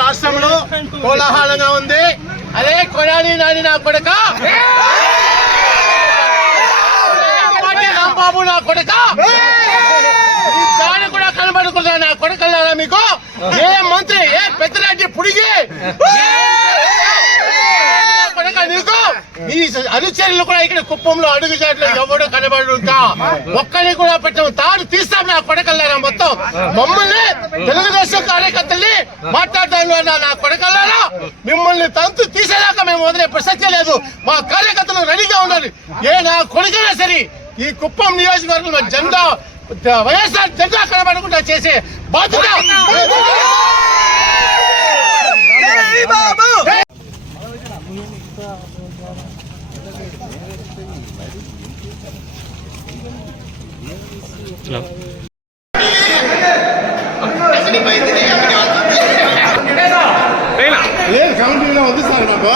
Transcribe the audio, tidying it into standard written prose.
రాష్ట్రంలో కోలాహలంగా ఉంది. అదే కొడాలి నాని నా కొడుక, రాంబాబు నా కొడుక, చాడు కూడా కనబడుకుంటా నా కొడుకల్లారా. మీకు ఏ మంత్రి ఏ పెద్దరెడ్డి పుడిగి కొడుక, నీకు ఈ అనుచరులు కూడా ఇక్కడ కుప్పంలో అడుగు చాట్లు ఎవడో కనబడుంటా ఒక్కని కూడా పెట్టాము. తాను తీస్తాం నా కొడుకల్లారా. మొత్తం మమ్మల్ని తెలుగుదేశం కార్యకర్తల్ని మాట్లాడతాను నా కొడుకల్లారా. మిమ్మల్ని తంతు తీసేదాకా మేము వదిలే ప్రసక్తే లేదు. మా కార్యకర్తలు రెడీగా ఉండాలి. ఏ నా కొడుకైనా సరే ఈ కుప్పం నియోజకవర్గంలో జెండా వైఎస్ఆర్ జెండా కనబడకుండా చేసే బాధ్యత కౌంటింగ్ ఉంది సార్ నాకు